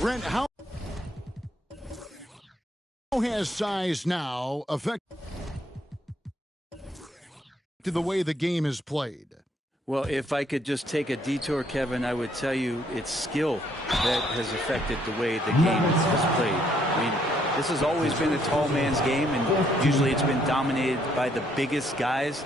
Brent, how has size now affected the way the game is played? Well, if I could just take a detour, Kevin, I would tell you it's skill that has affected the way the game is played. I mean, this has always been a tall man's game, and usually it's been dominated by the biggest guys,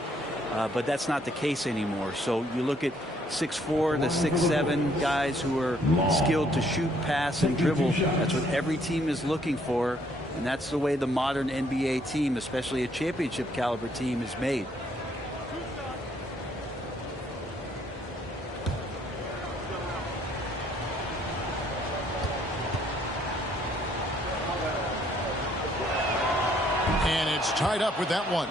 but that's not the case anymore. So you look at 6'4", the 6'7" guys who are skilled to shoot, pass, and dribble. That's what every team is looking for, and that's the way the modern NBA team, especially a championship caliber team, is made. And it's tied up with that one.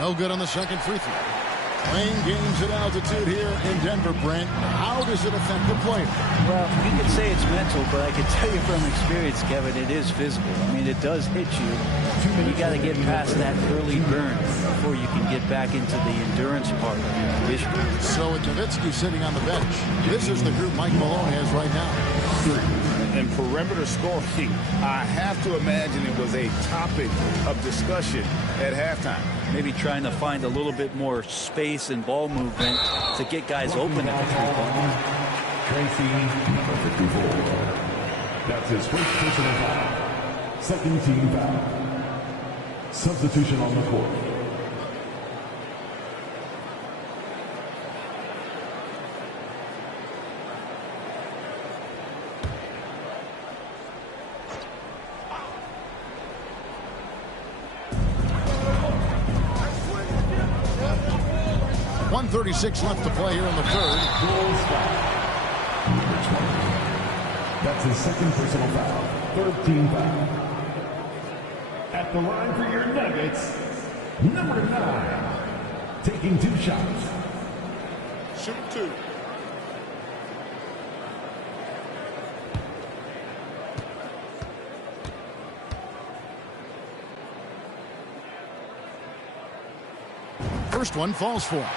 No good on the second free throw. Playing games at altitude here in Denver, Brent. How does it affect the player? Well, you could say it's mental, but I can tell you from experience, Kevin, it is physical. I mean, it does hit you, but you got to get past that early burn before you can get back into the endurance part of your conditioning. So with Nowitzki sitting on the bench, this is the group Mike Malone has right now. And perimeter scoring, I have to imagine it was a topic of discussion at halftime. Maybe trying to find a little bit more space and ball movement to get guys open at the three-point line. Tracy, number 54. That's his first personal foul. Second team foul. Substitution on the court. .36 left to play here in the third. Number 20. That's his second personal foul. Third team foul. At the line for your Nuggets, number 9. Taking 2 shots. Shoot 2. First one falls for him.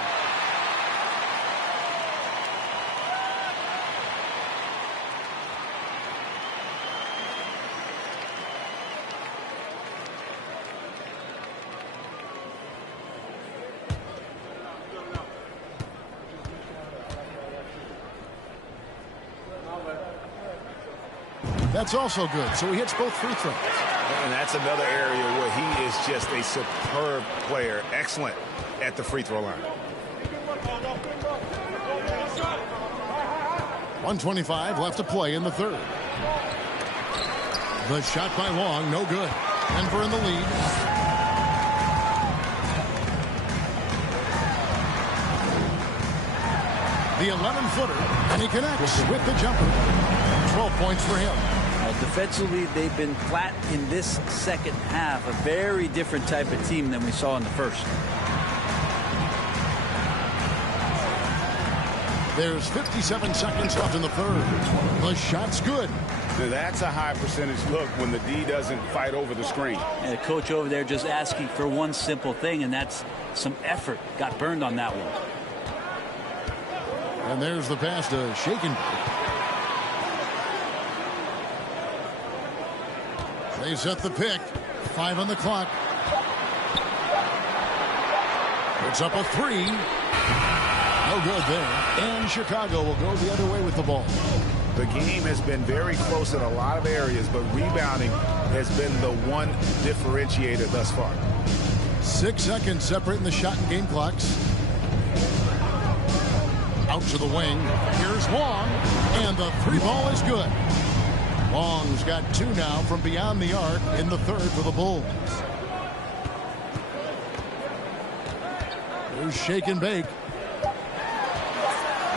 That's also good. So he hits both free throws. And that's another area where he is just a superb player. Excellent at the free throw line. 1:25 left to play in the third. The shot by Long, no good. Denver in the lead. The 11-footer, and he connects with the jumper. 12 points for him. Defensively, they've been flat in this second half. A very different type of team than we saw in the first. There's 57 seconds left in the third. The shot's good. That's a high percentage look when the D doesn't fight over the screen. And the coach over there just asking for one simple thing, and that's some effort. Got burned on that one. And there's the pass to Shaken. They set the pick. 5 on the clock. It's up a 3. No good there. And Chicago will go the other way with the ball. The game has been very close in a lot of areas, but rebounding has been the one differentiator thus far. 6 seconds separating the shot and game clocks. Out to the wing. Here's Long. And the 3 ball is good. Long's got 2 now from beyond the arc in the third for the Bulls. There's shake and bake.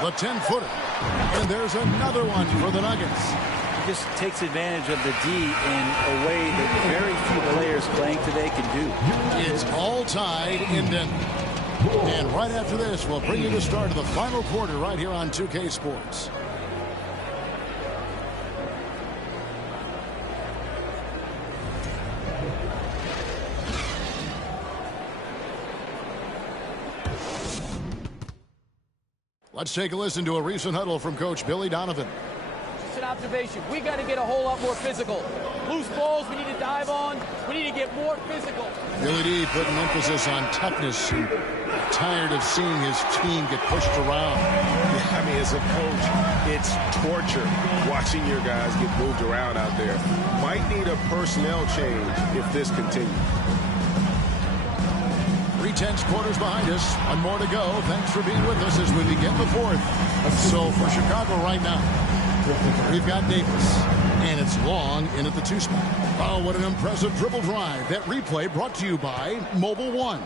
The 10-footer. And there's another one for the Nuggets. He just takes advantage of the D in a way that very few players playing today can do. It's all tied in Denver. And right after this, we'll bring you the start of the final quarter right here on 2K Sports. Let's take a listen to a recent huddle from Coach Billy Donovan. Just an observation. We got to get a whole lot more physical. Loose balls we need to dive on. We need to get more physical. Billy D putting emphasis on toughness and tired of seeing his team get pushed around. Yeah, I mean, as a coach, it's torture watching your guys get moved around out there. Might need a personnel change if this continues. 3/10 quarters behind us. One more to go. Thanks for being with us as we begin the fourth. So for Chicago right now, we've got Davis. And it's Long in at the 2 spot. Oh, what an impressive dribble drive. That replay brought to you by Mobile One.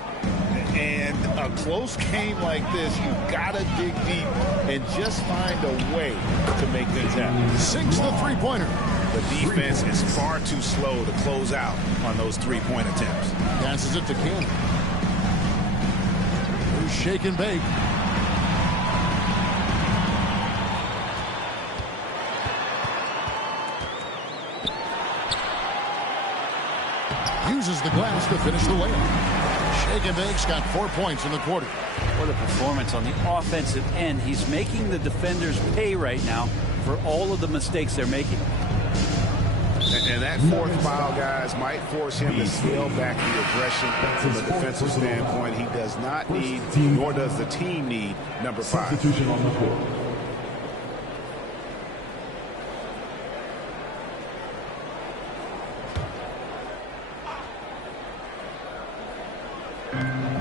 And a close game like this, you've got to dig deep and just find a way to make things happen. Sinks the three-pointer. The defense is far too slow to close out on those three-point attempts. Passes it to Cannon. Shake and bake. Uses the glass to finish the layup. Shake and bake's got 4 points in the quarter. What a performance on the offensive end. He's making the defenders pay right now for all of the mistakes they're making. And that fourth foul, guys, might force him to scale back the aggression from a defensive standpoint. He does not need, nor does the team need, number 5. Substitution on the court.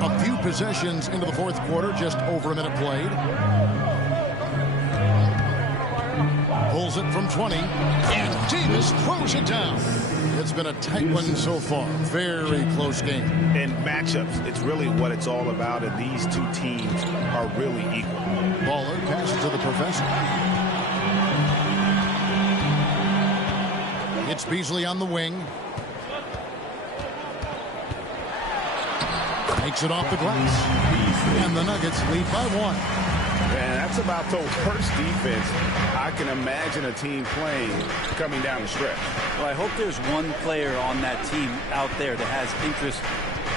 A few possessions into the fourth quarter, just over a minute played. Pulls it from 20, and Davis throws it down. It's been a tight one so far. Very close game. And matchups, it's really what it's all about, and these two teams are really equal. Baller passes to the professor. It's Beasley on the wing. Makes it off the glass. And the Nuggets lead by 1. And that's about the worst defense I can imagine a team playing coming down the stretch. Well, I hope there's one player on that team out there that has interest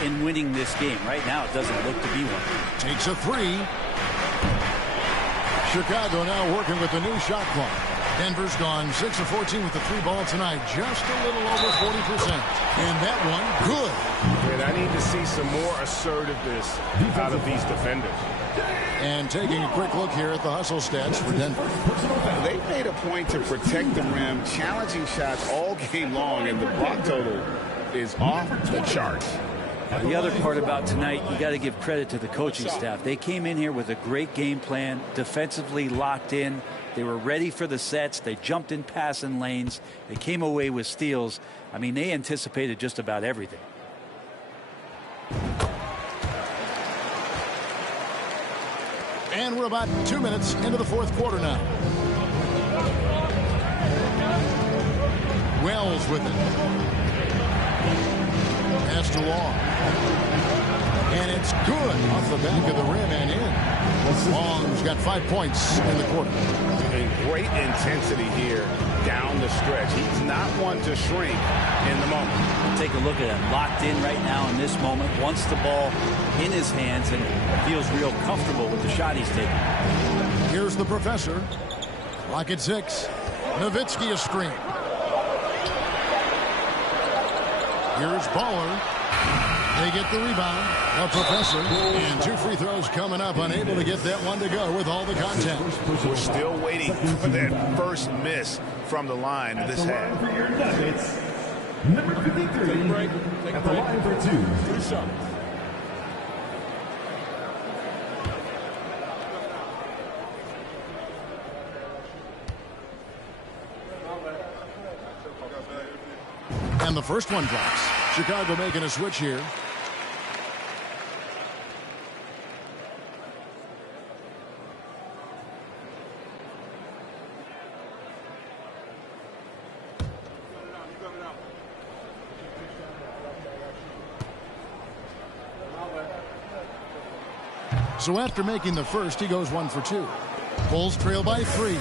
in winning this game. Right now, it doesn't look to be one. Takes a 3. Chicago now working with the new shot clock. Denver's gone 6 of 14 with the 3 ball tonight. Just a little over 40%. And that one, good. And I need to see some more assertiveness out of these defenders. And taking a quick look here at the hustle stats for Denver. They've made a point to protect the rim, challenging shots all game long, and the block total is off the charts. The other part about tonight, you got to give credit to the coaching staff. They came in here with a great game plan, defensively locked in. They were ready for the sets. They jumped in passing lanes. They came away with steals. I mean, they anticipated just about everything. And we're about 2 minutes into the fourth quarter now. Wells with it. Pass to Long. And it's good off the back of the rim and in. Long's got 5 points in the quarter. And great intensity here down the stretch. He's not one to shrink in the moment. Take a look at it. Locked in right now in this moment. Wants the ball in his hands and feels real comfortable with the shot he's taking. Here's the professor. Clock at 6. Nowitzki a screen. Here's Baller. They get the rebound. The professor. And 2 free throws coming up. Unable to get that one to go with all the contact. We're still waiting for that first miss from the line this half. Nuggets, number 53, at the line for 2. Good shot. And the first one drops. Chicago making a switch here. So after making the first, he goes 1 for 2. Bulls trail by 3.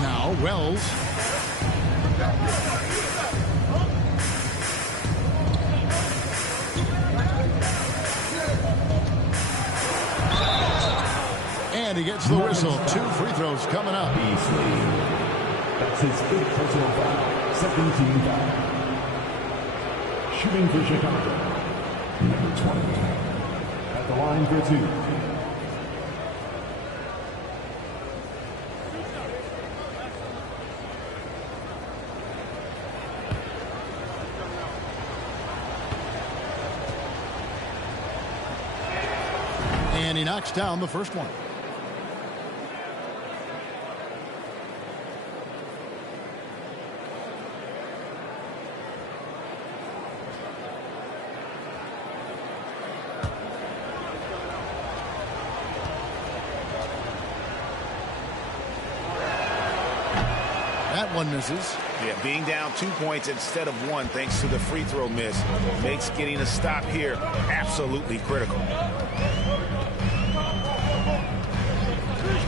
Now Wells. And he gets the whistle. 2 free throws coming up. That's his 5th personal foul. Second team foul. Shooting for Chicago. Number 20. At the line for 2. And he knocks down the first one. That one misses. Yeah, being down 2 points instead of 1 thanks to the free throw miss makes getting a stop here absolutely critical.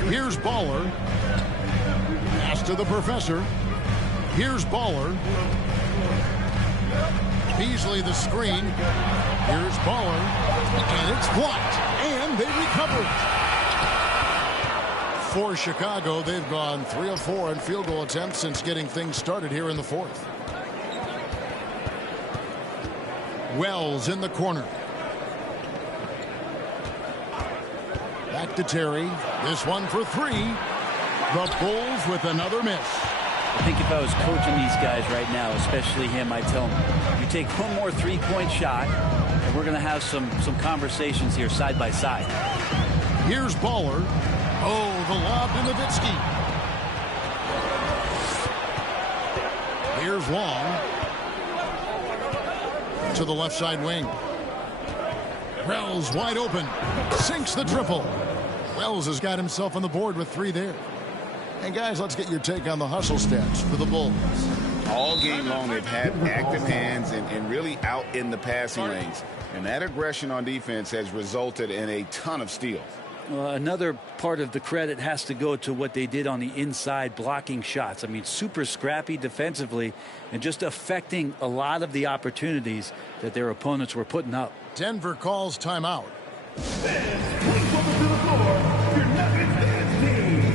Here's Baller. Pass to the professor. Here's Baller. Beasley the screen. Here's Baller. And it's blocked. And they recover it. For Chicago, they've gone 3 of 4 on field goal attempts since getting things started here in the 4th. Wells in the corner. Back to Terry. This one for 3. The Bulls with another miss. I think if I was coaching these guys right now, especially him, I'd tell him, you take one more 3-point shot, and we're going to have some conversations here side by side. Here's Baller. Oh, the lob to Nowitzki. Here's Long. To the left side wing. Wells wide open. Sinks the triple. Wells has got himself on the board with 3 there. And guys, let's get your take on the hustle stats for the Bulls. All game long, they've had active hands and really out in the passing lanes. And that aggression on defense has resulted in a ton of steals. Another part of the credit has to go to what they did on the inside, blocking shots. I mean, super scrappy defensively and just affecting a lot of the opportunities that their opponents were putting up. Denver calls timeout. Please welcome to the floor, your Nuggets dance team.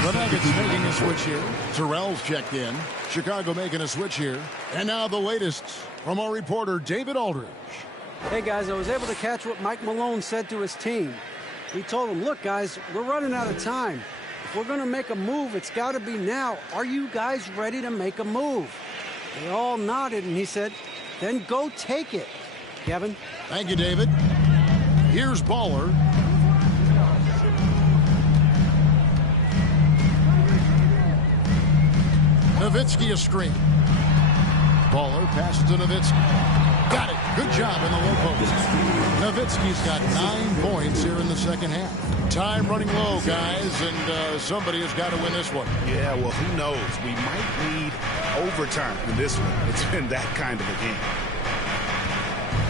The Nuggets making a switch here. Terrell's checked in. Chicago making a switch here. And now the latest from our reporter, David Aldridge. Hey, guys, I was able to catch what Mike Malone said to his team. He told them, look, guys, we're running out of time. If we're going to make a move, it's got to be now. Are you guys ready to make a move? They all nodded, and he said, then go take it. Kevin? Thank you, David. Here's Baller. Nowitzki a screen. Baller passes to Nowitzki. Got it. Good job in the low post. Nowitzki's got 9 points here in the second half. Time running low, guys, and somebody has got to win this one. Yeah, well, who knows? We might need overtime in this one. It's been that kind of a game.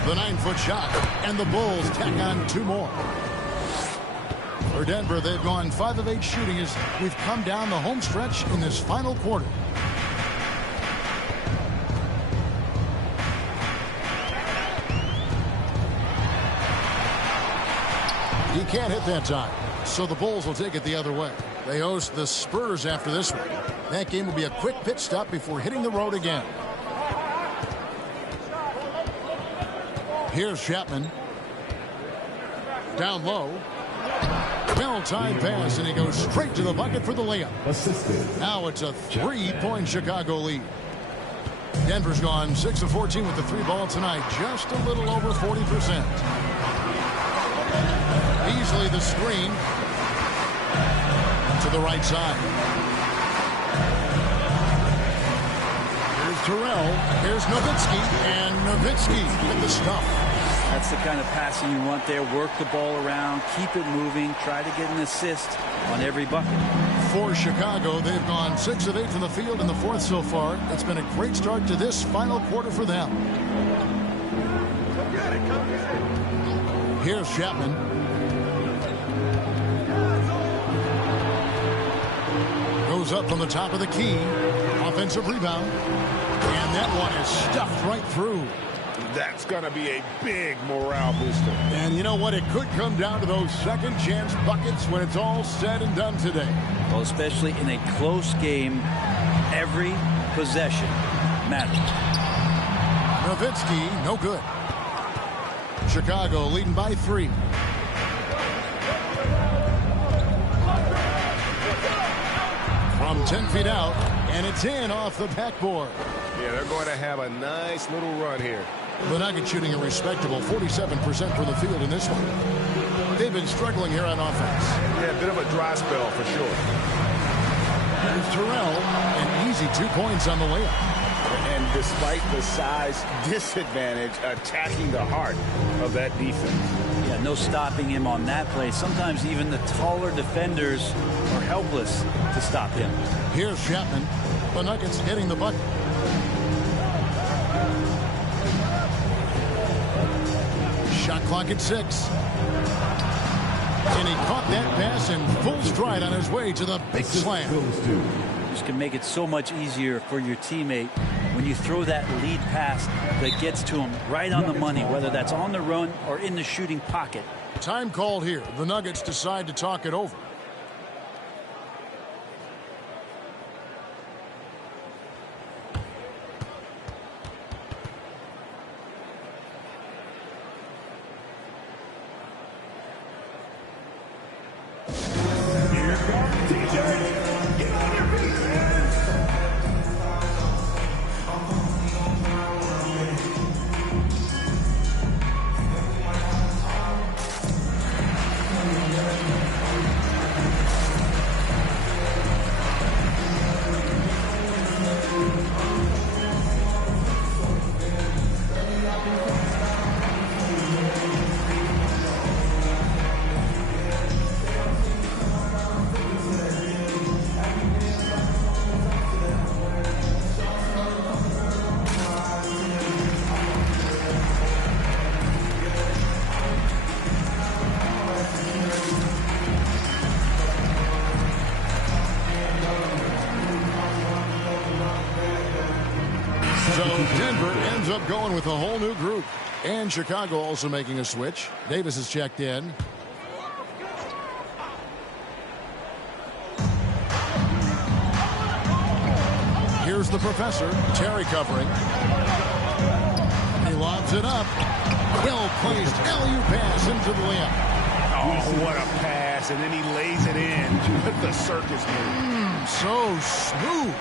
The 9-foot shot, and the Bulls tack on 2 more. For Denver, they've gone 5 of 8 shooting as we've come down the home stretch in this final quarter. He can't hit that time, so the Bulls will take it the other way. They host the Spurs after this one. That game will be a quick pit stop before hitting the road again. Here's Chapman. Down low. Well-timed pass, and he goes straight to the bucket for the layup. Assisted. Now it's a 3-point Chicago lead. Denver's gone 6 of 14 with the 3-ball tonight, just a little over 40%. Easily the screen to the right side. Here's Terrell. Here's Nowitzki, and Nowitzki with the stuff. That's the kind of passing you want there. Work the ball around, keep it moving, try to get an assist on every bucket. For Chicago, they've gone 6 of 8 from the field in the fourth so far. It's been a great start to this final quarter for them. Here's Chapman. Goes up from the top of the key. Offensive rebound. And that one is stuffed right through. That's going to be a big morale booster. And you know what? It could come down to those second chance buckets when it's all said and done today. Well, especially in a close game, every possession matters. Nowitzki, no good. Chicago leading by 3. From 10 feet out, and it's in off the backboard. Yeah, they're going to have a nice little run here. The Nuggets shooting a respectable 47% from the field in this one. They've been struggling here on offense. Yeah, a bit of a dry spell for sure. There's Terrell, an easy 2 points on the layup. And despite the size disadvantage, attacking the heart of that defense. Yeah, no stopping him on that play. Sometimes even the taller defenders are helpless to stop him. Here's Chapman. The Nuggets getting the bucket. Shot clock at 6. And he caught that pass in full stride on his way to the big slam. This can make it so much easier for your teammate when you throw that lead pass that gets to him right on the money, whether that's on the run or in the shooting pocket. Time called here. The Nuggets decide to talk it over. So Denver ends up going with a whole new group. And Chicago also making a switch. Davis is checked in. Here's the professor. Terry covering. He lobs it up. Well-placed alley-oop pass into the layup. Oh, what a pass. And then he lays it in with the circus move. So smooth.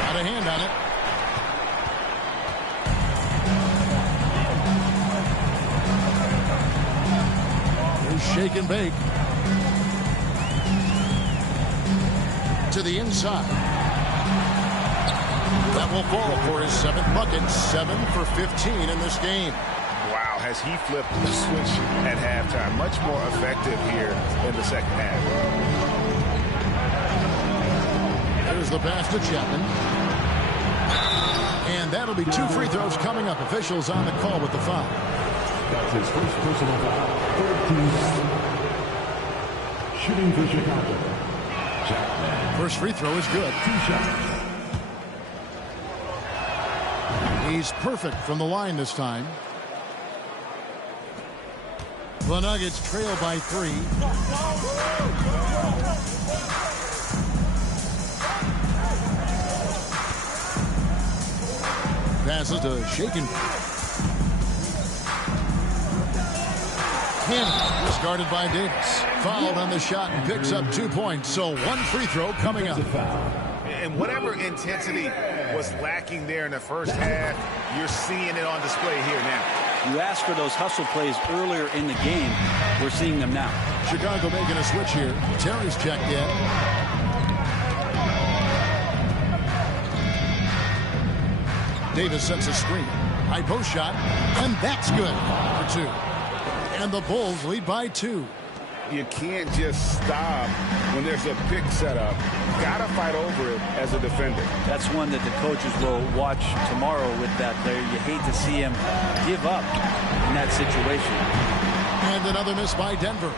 Got a hand on it. Here's shake and bake. To the inside. That will fall for his 7th bucket. 7 for 15 in this game. Wow, has he flipped the switch at halftime. Much more effective here in the second half. There's the pass to Chapman. And that'll be 2 free throws coming up. Officials on the call with the foul. That's his first personal foul. 13 foul. Shooting for Chicago. Chapman. First free throw is good. 2 shots. He's perfect from the line this time. The Nuggets trail by 3. Passes to Shaken. Him Guarded by Davis. Fouled on the shot and picks up 2 points. So one free throw coming up. And whatever intensity was lacking there in the first half, you're seeing it on display here now. You asked for those hustle plays earlier in the game. We're seeing them now. Chicago making a switch here. Terry's checked in. Davis sets a screen. High post shot, and that's good for 2. And the Bulls lead by 2. You can't just stop when there's a pick set up. Got to fight over it as a defender. That's one that the coaches will watch tomorrow with that player. You hate to see him give up in that situation. And another miss by Denver.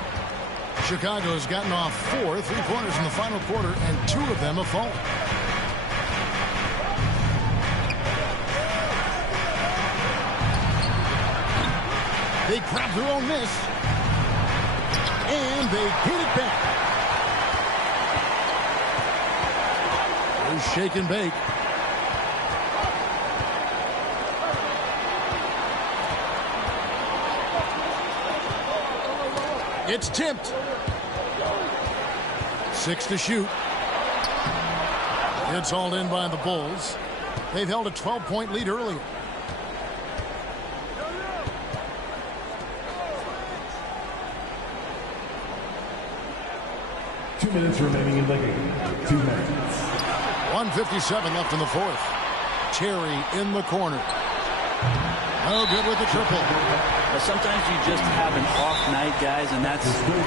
Chicago has gotten off 4 3-pointers in the final quarter, and 2 of them have fallen. They grab their own miss. And they get it back. There's shake and bake. It's tipped. 6 to shoot. It's hauled in by the Bulls. They've held a 12-point lead earlier. Two minutes remaining in the game. 2 minutes. 1:57 left in the fourth. Terry in the corner. Oh, good with the triple. Sometimes you just have an off night, guys, and that's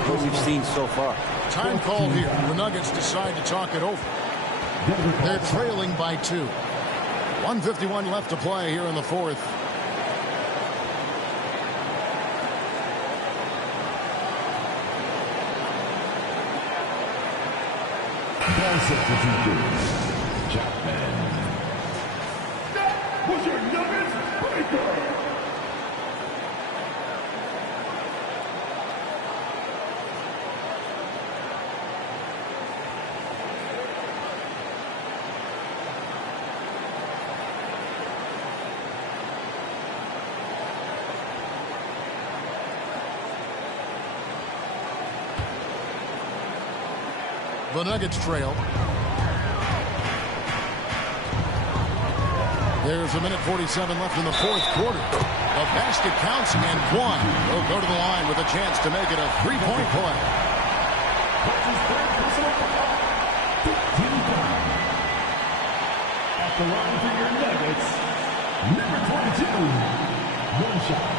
what we've seen so far. Time called here. The Nuggets decide to talk it over. They're trailing by 2. 1:51 left to play here in the fourth. Substitutions. Chapman. That was your Nuggets breaker. The Nuggets trail. There's 1:47 left in the fourth quarter. The basket counts and 1. They'll go to the line with a chance to make it a 3-point play. At the line for your Nuggets, number 22, one shot.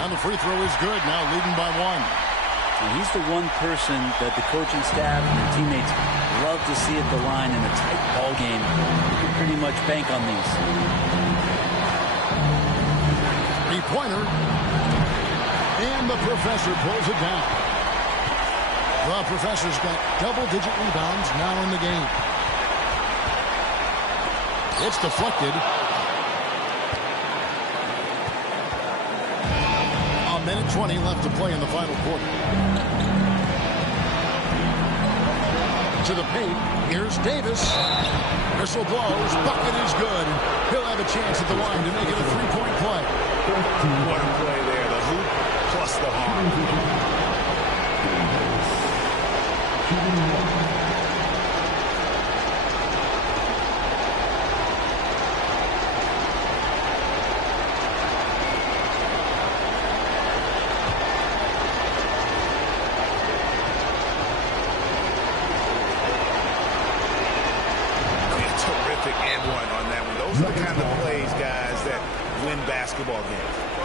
And the free throw is good, now leading by 1. And he's the one person that the coaching staff and their teammates love to see at the line in a tight ball game. You can pretty much bank on these. 3-pointer. And the professor pulls it down. The professor's got double-digit rebounds now in the game. It's deflected. 1:20 left to play in the final quarter. To the paint. Here's Davis. Whistle blows. Bucket is good. He'll have a chance at the line to make it a 3-point play. What a play there. The hoop plus the harm.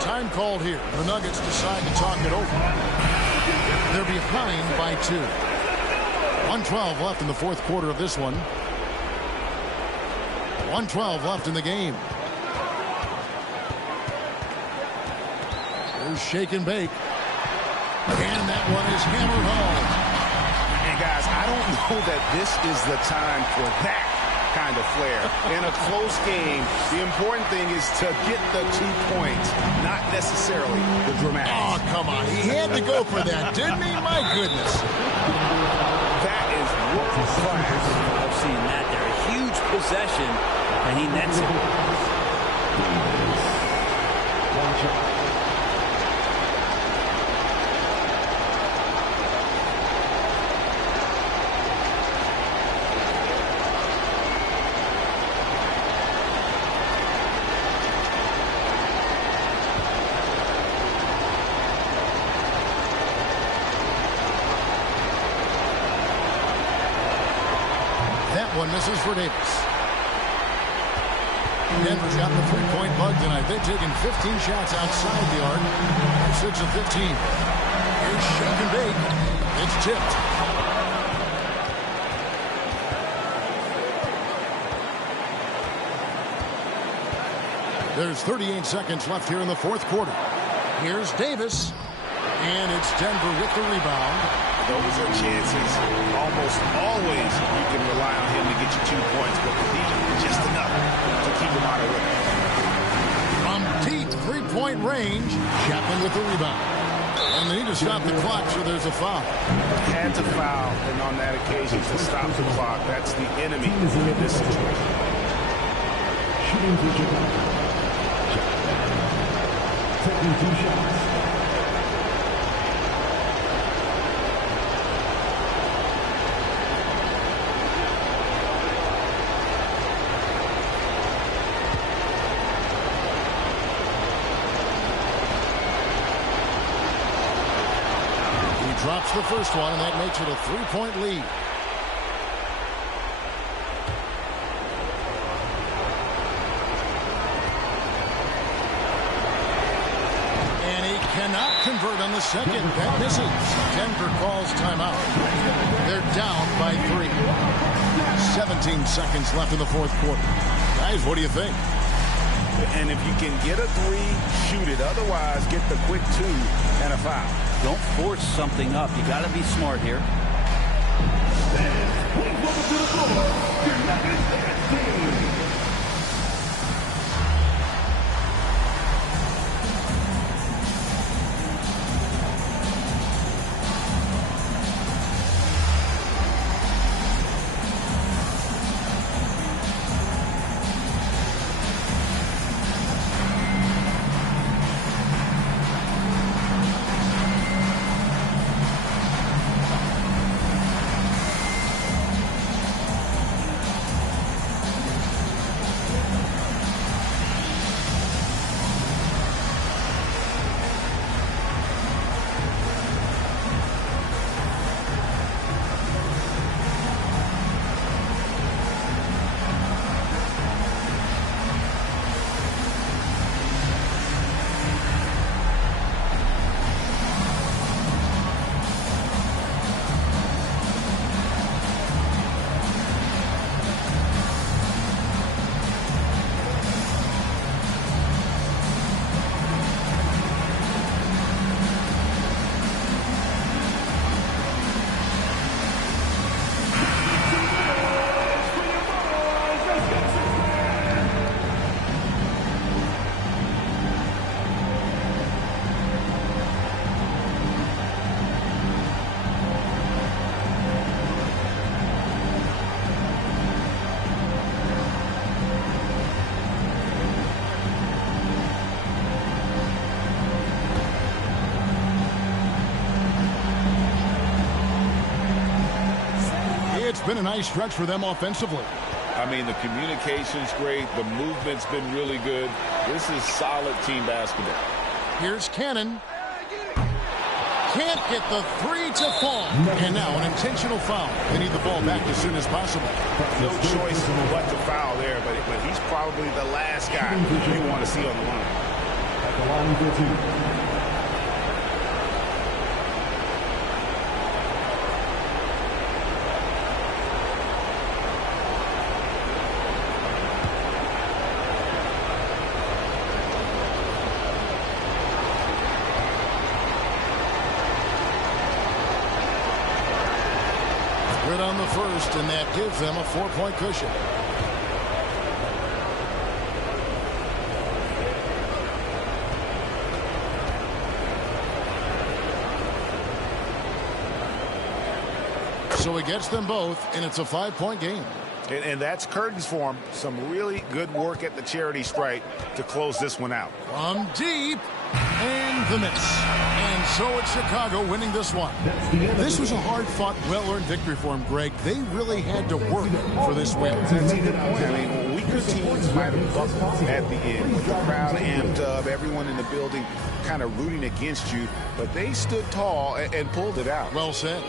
Time called here. The Nuggets decide to talk it over. They're behind by 2. 1:12 left in the fourth quarter of this one. 1:12 left in the game. There's shake and bake. And that one is hammered home. And guys, I don't know that this is the time for that kind of flair. In a close game, the important thing is to get the 2 points, not necessarily the dramatics. Oh, come on. He had to go for that, didn't he? My goodness. That is world class. I've seen that there. A huge possession, and he nets it. That one misses for Davis. Denver's got the three-point bug tonight. They've taken 15 shots outside the arc. They're 6 of 15. Here's shake and bake. It's tipped. There's 38 seconds left here in the fourth quarter. Here's Davis. And it's Denver with the rebound. Those are chances. Almost always you can rely on him to get you 2 points, but just enough to keep him out of it. From deep three-point range, Chapman with the rebound. And they need to stop the clock, so there's a foul. Had to foul, and on that occasion to stop the clock. That's the enemy in this situation. Shooting for Chicago. Taking 2 shots. Drops the first one, and that makes it a 3-point lead. And he cannot convert on the second. That misses. Denver calls timeout. They're down by 3. 17 seconds left in the fourth quarter. Guys, what do you think? And if you can get a 3, shoot it. Otherwise, get the quick 2 and a foul. Don't force something up. You got to be smart here. Welcome to the floor, your Nuggets team. It's been a nice stretch for them offensively. I mean, the communication's great. The movement's been really good. This is solid team basketball. Here's Cannon. Can't get the 3 to fall. And now an intentional foul. They need the ball back as soon as possible. No choice but to foul there, but he's probably the last guy you want to see on the line. At the line for 2. Good on the first, and that gives them a 4-point cushion. So he gets them both, and it's a 5-point game. And that's curtains for him. Some really good work at the charity stripe to close this one out. From deep, and the miss. And so it's Chicago winning this one. This was a hard-fought, well-earned victory for him, Greg. They really had to work for this win. That's a good point. I mean, weaker teams might have buckled at the end with the crowd amped up, everyone in the building kind of rooting against you, but they stood tall and pulled it out. Well said.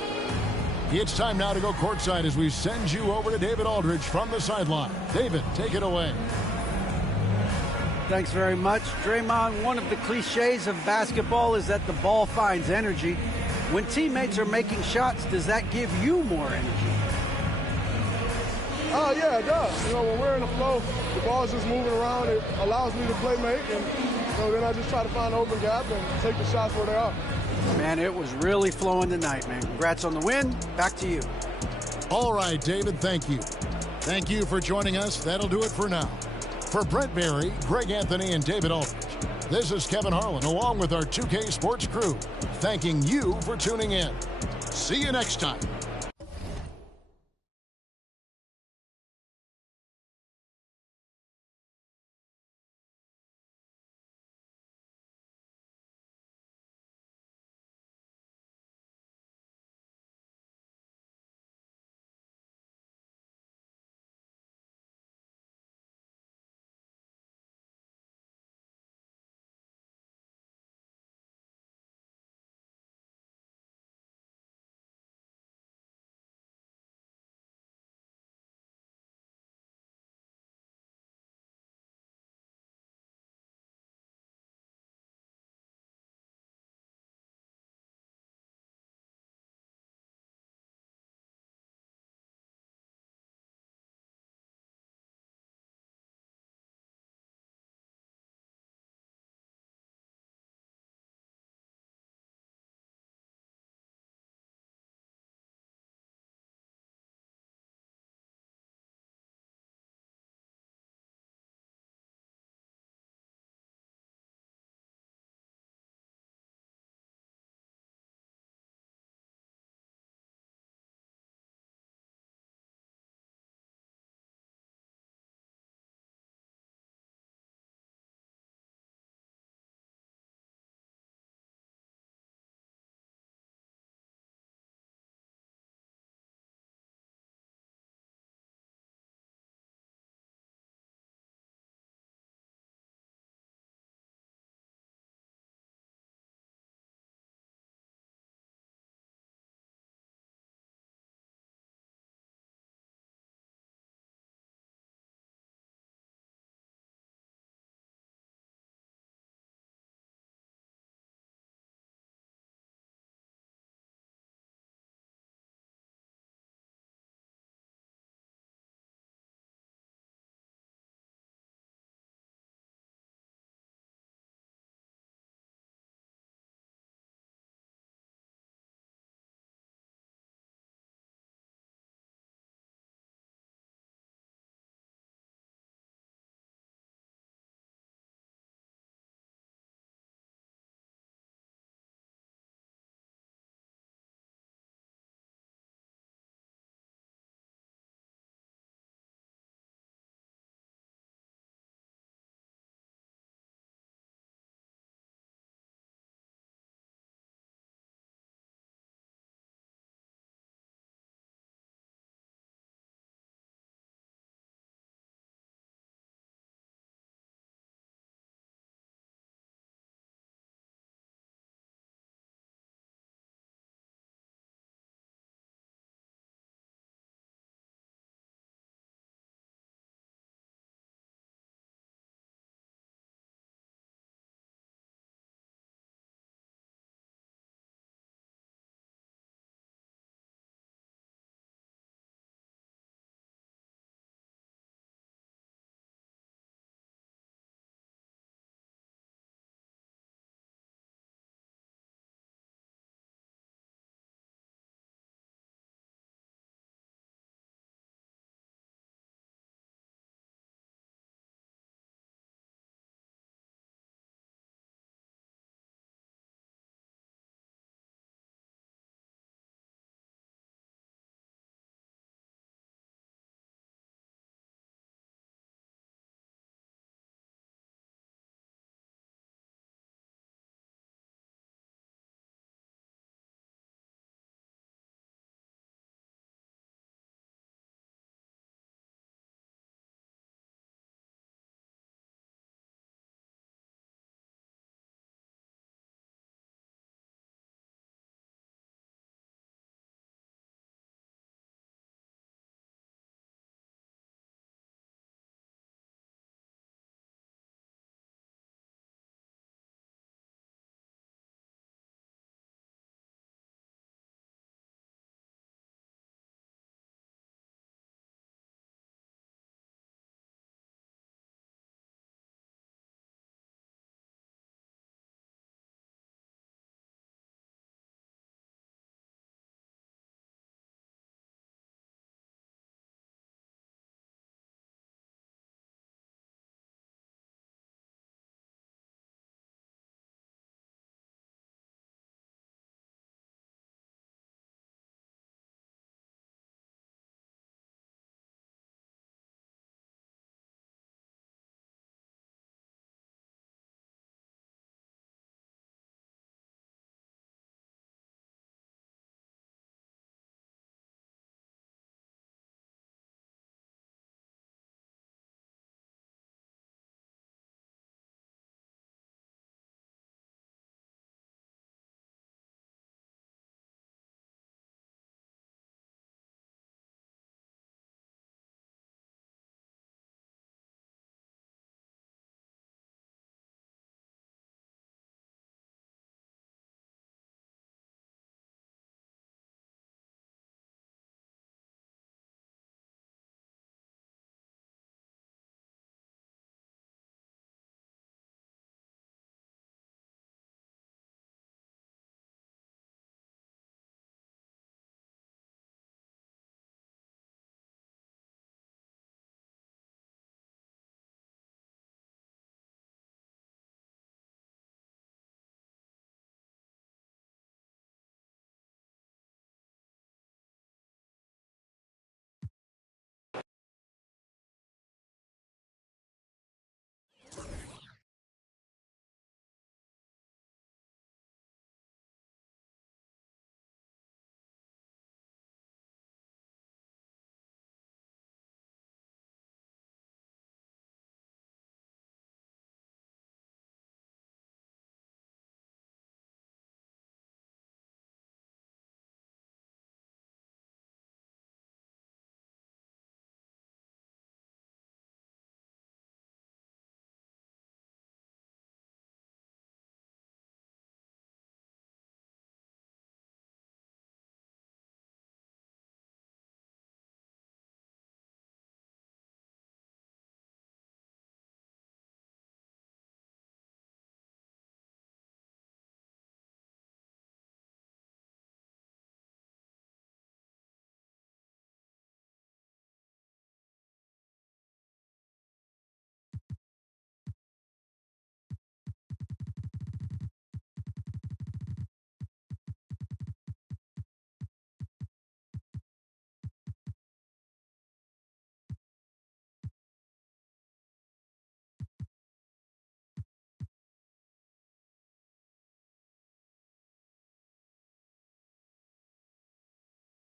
It's time now to go courtside as we send you over to David Aldridge from the sideline. David, take it away. Thanks very much. Draymond, one of the cliches of basketball is that the ball finds energy. When teammates are making shots, does that give you more energy? Oh, yeah, it does. You know, when we're in the flow, the ball's just moving around. It allows me to play make, and then I just try to find an open gap and take the shots where they are. Man, it was really flowing tonight, man. Congrats on the win. Back to you. All right, David, thank you. Thank you for joining us. That'll do it for now. For Brent Barry, Greg Anthony, and David Aldridge, this is Kevin Harlan, along with our 2K Sports crew, thanking you for tuning in. See you next time.